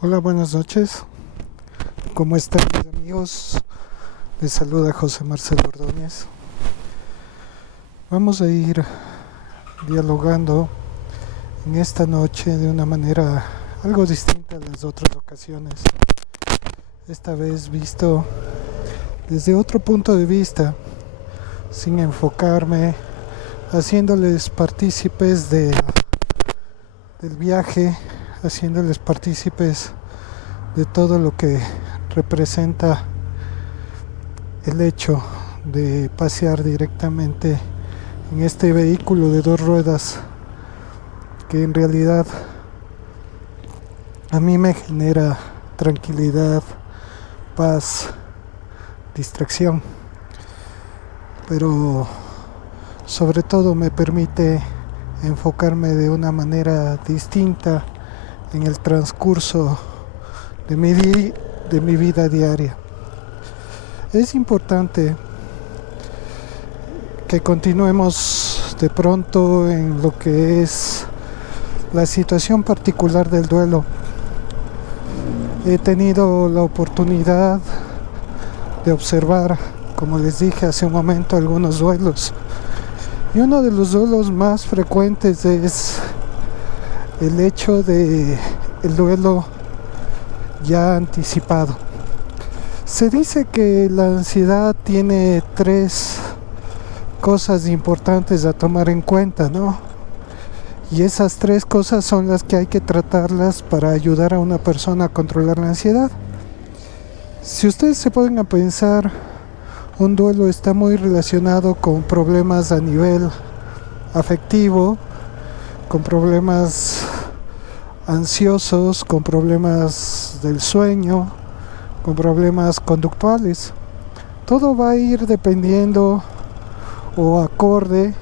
Hola, buenas noches. ¿Cómo están mis amigos? Les saluda José Marcelo Ordóñez. Vamos a ir dialogando en esta noche de una manera algo distinta a las otras ocasiones. Esta vez visto desde otro punto de vista, sin enfocarme, haciéndoles partícipes del viaje, haciéndoles partícipes de todo lo que representa el hecho de pasear directamente en este vehículo de dos ruedas que en realidad a mí me genera tranquilidad, paz, distracción, pero sobre todo me permite enfocarme de una manera distinta en el transcurso de mi vida diaria. Es importante que continuemos de pronto en lo que es la situación particular del duelo. He tenido la oportunidad de observar, como les dije hace un momento, algunos duelos. Y uno de los duelos más frecuentes es el hecho de el duelo ya anticipado. Se dice que la ansiedad tiene tres cosas importantes a tomar en cuenta, ¿no? Y esas tres cosas son las que hay que tratarlas para ayudar a una persona a controlar la ansiedad. Si ustedes se ponen a pensar, un duelo está muy relacionado con problemas a nivel afectivo, con problemas ansiosos, con problemas del sueño, con problemas conductuales. Todo va a ir dependiendo o acorde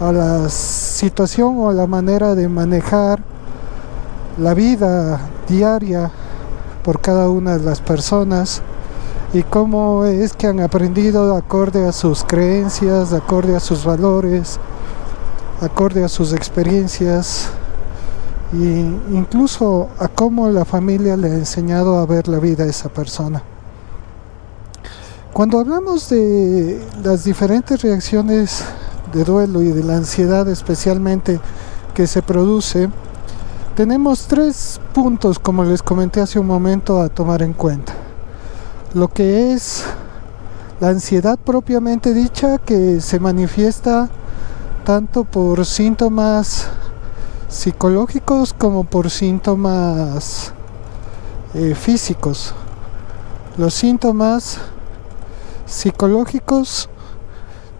a la situación o a la manera de manejar la vida diaria por cada una de las personas y cómo es que han aprendido acorde a sus creencias, acorde a sus valores, acorde a sus experiencias e incluso a cómo la familia le ha enseñado a ver la vida a esa persona. Cuando hablamos de las diferentes reacciones de duelo y de la ansiedad especialmente que se produce, tenemos tres puntos, como les comenté hace un momento, a tomar en cuenta. Lo que es la ansiedad propiamente dicha, que se manifiesta tanto por síntomas psicológicos como por síntomas físicos. Los síntomas psicológicos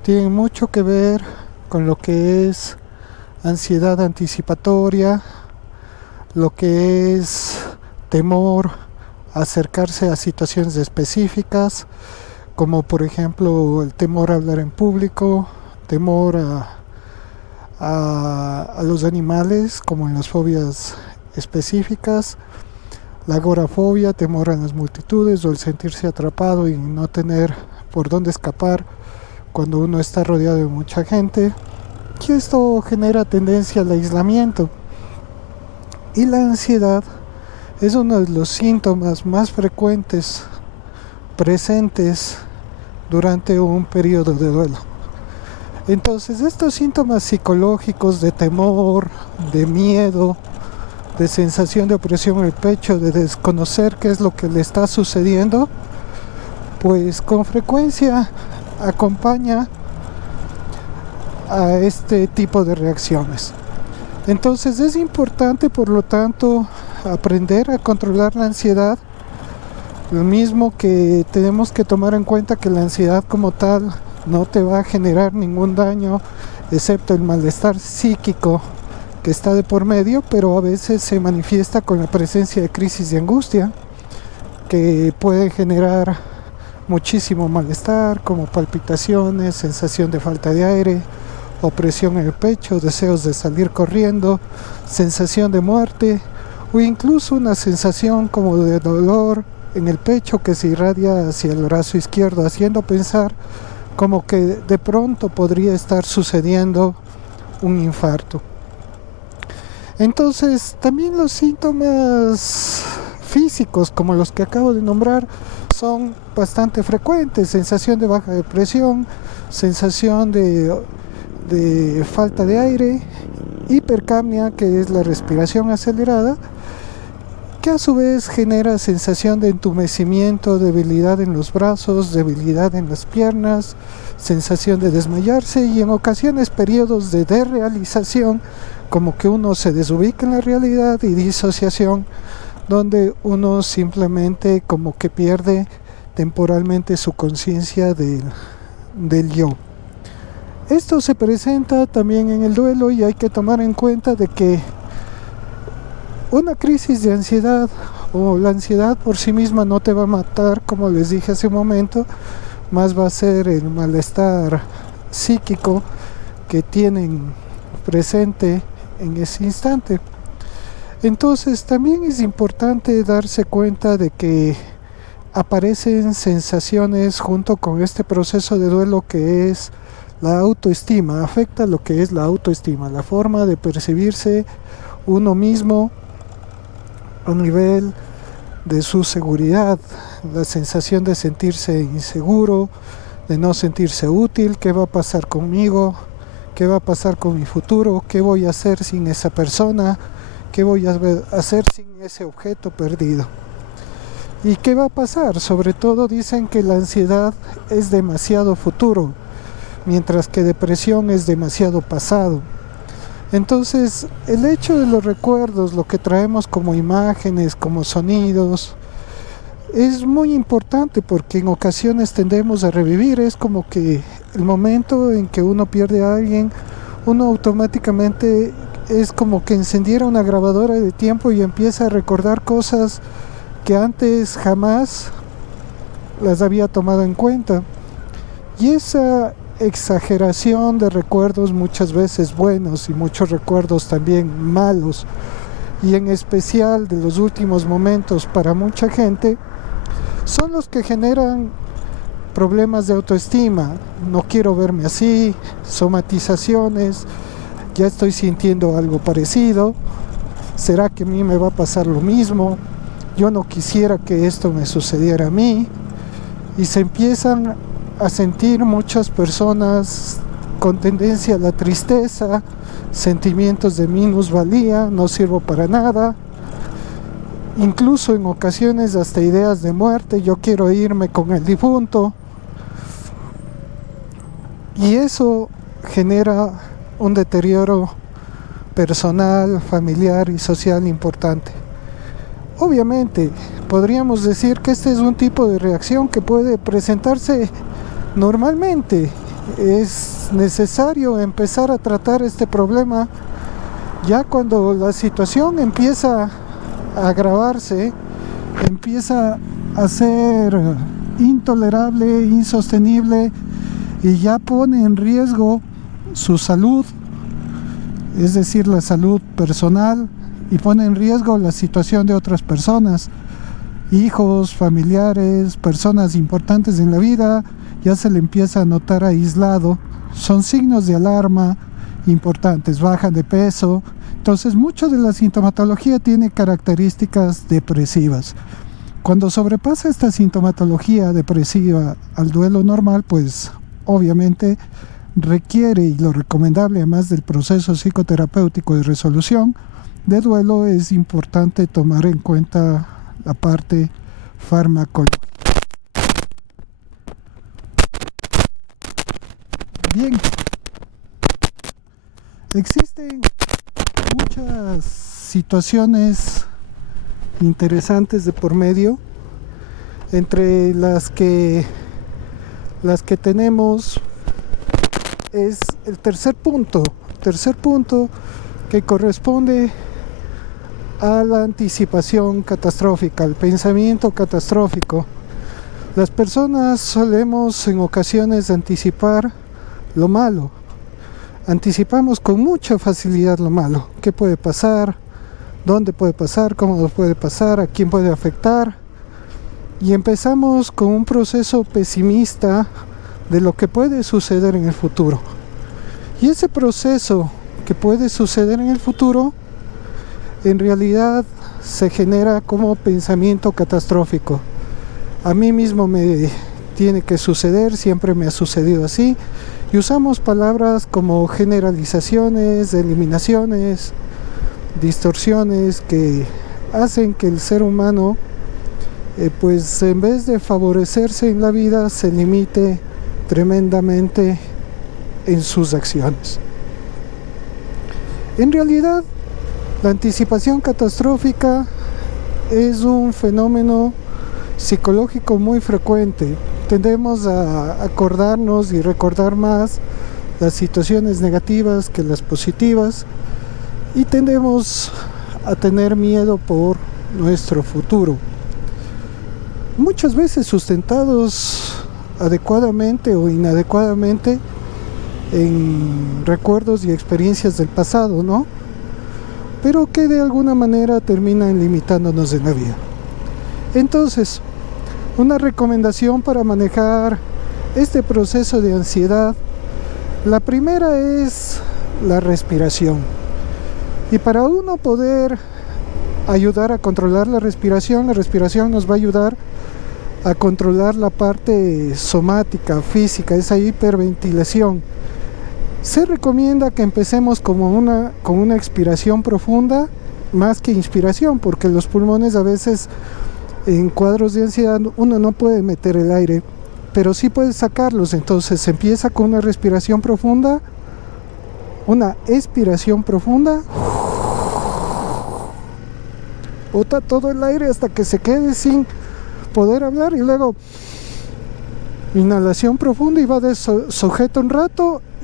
tienen mucho que ver con lo que es ansiedad anticipatoria, lo que es temor a acercarse a situaciones específicas, como por ejemplo el temor a hablar en público, temor a los animales, como en las fobias específicas, la agorafobia, temor a las multitudes o el sentirse atrapado y no tener por dónde escapar cuando uno está rodeado de mucha gente, y esto genera tendencia al aislamiento. Y la ansiedad es uno de los síntomas más frecuentes presentes durante un periodo de duelo. Entonces, estos síntomas psicológicos de temor, de miedo, de sensación de opresión en el pecho, de desconocer qué es lo que le está sucediendo, pues con frecuencia acompaña a este tipo de reacciones. Entonces es importante, por lo tanto, aprender a controlar la ansiedad. Lo mismo que tenemos que tomar en cuenta que la ansiedad como tal no te va a generar ningún daño, excepto el malestar psíquico que está de por medio, pero a veces se manifiesta con la presencia de crisis de angustia que puede generar muchísimo malestar, como palpitaciones, sensación de falta de aire, opresión en el pecho, deseos de salir corriendo, sensación de muerte o incluso una sensación como de dolor en el pecho que se irradia hacia el brazo izquierdo, haciendo pensar como que de pronto podría estar sucediendo un infarto. Entonces, también los síntomas físicos como los que acabo de nombrar son bastante frecuentes: sensación de baja presión, sensación de falta de aire, hipercapnia, que es la respiración acelerada, que a su vez genera sensación de entumecimiento, debilidad en los brazos, debilidad en las piernas, sensación de desmayarse y en ocasiones periodos de desrealización, como que uno se desubica en la realidad, y disociación, donde uno simplemente como que pierde temporalmente su conciencia del yo. Esto se presenta también en el duelo, y hay que tomar en cuenta de que una crisis de ansiedad o la ansiedad por sí misma no te va a matar, como les dije hace un momento, más va a ser el malestar psíquico que tienen presente en ese instante. Entonces también es importante darse cuenta de que aparecen sensaciones junto con este proceso de duelo, que es la autoestima. Afecta lo que es la autoestima, la forma de percibirse uno mismo a nivel de su seguridad, la sensación de sentirse inseguro, de no sentirse útil. ¿Qué va a pasar conmigo? ¿Qué va a pasar con mi futuro? ¿Qué voy a hacer sin esa persona? ¿Qué voy a hacer sin ese objeto perdido? ¿Y qué va a pasar? Sobre todo dicen que la ansiedad es demasiado futuro, mientras que depresión es demasiado pasado. Entonces, el hecho de los recuerdos, lo que traemos como imágenes, como sonidos, es muy importante, porque en ocasiones tendemos a revivir. Es como que el momento en que uno pierde a alguien, uno automáticamente es como que encendiera una grabadora de tiempo y empieza a recordar cosas que antes jamás las había tomado en cuenta. Y esa exageración de recuerdos, muchas veces buenos y muchos recuerdos también malos, y en especial de los últimos momentos para mucha gente, son los que generan problemas de autoestima. No quiero verme así, somatizaciones, ya estoy sintiendo algo parecido, ¿será que a mí me va a pasar lo mismo? Yo no quisiera que esto me sucediera a mí. Y se empiezan a sentir muchas personas con tendencia a la tristeza, sentimientos de minusvalía, no sirvo para nada, incluso en ocasiones hasta ideas de muerte: yo quiero irme con el difunto. Y eso genera un deterioro personal, familiar y social importante. Obviamente, podríamos decir que este es un tipo de reacción que puede presentarse normalmente. Es necesario empezar a tratar este problema ya cuando la situación empieza a agravarse, empieza a ser intolerable, insostenible, y ya pone en riesgo su salud, es decir, la salud personal, y pone en riesgo la situación de otras personas, hijos, familiares, personas importantes en la vida. Ya se le empieza a notar aislado. Son signos de alarma importantes: bajan de peso. Entonces, mucha de la sintomatología tiene características depresivas. Cuando sobrepasa esta sintomatología depresiva al duelo normal, pues obviamente requiere, y lo recomendable, además del proceso psicoterapéutico de resolución de duelo, es importante tomar en cuenta la parte farmacológica. Bien, existen muchas situaciones interesantes de por medio, entre las que tenemos es el tercer punto que corresponde a la anticipación catastrófica, al pensamiento catastrófico. Las personas solemos en ocasiones anticipar lo malo. Anticipamos con mucha facilidad lo malo. ¿Qué puede pasar? ¿Dónde puede pasar? ¿Cómo puede pasar? ¿A quién puede afectar? Y empezamos con un proceso pesimista de lo que puede suceder en el futuro. Y ese proceso que puede suceder en el futuro, en realidad se genera como pensamiento catastrófico. A mí mismo me tiene que suceder, siempre me ha sucedido así, y usamos palabras como generalizaciones, eliminaciones, distorsiones que hacen que el ser humano pues en vez de favorecerse en la vida se limite tremendamente en sus acciones. En realidad, la anticipación catastrófica es un fenómeno psicológico muy frecuente. Tendemos a acordarnos y recordar más las situaciones negativas que las positivas y tendemos a tener miedo por nuestro futuro. Muchas veces sustentados adecuadamente o inadecuadamente en recuerdos y experiencias del pasado, ¿no? Pero que de alguna manera terminan limitándonos en la vida. Entonces, una recomendación para manejar este proceso de ansiedad, la primera es la respiración. Y para uno poder ayudar a controlar la respiración nos va a ayudar a controlar la parte somática, física, esa hiperventilación. Se recomienda que empecemos con una expiración profunda más que inspiración, porque los pulmones a veces en cuadros de ansiedad uno no puede meter el aire, pero sí puede sacarlos. Entonces se empieza con una respiración profunda, una expiración profunda, bota todo el aire hasta que se quede sin poder hablar, y luego inhalación profunda y va de sujeto un rato,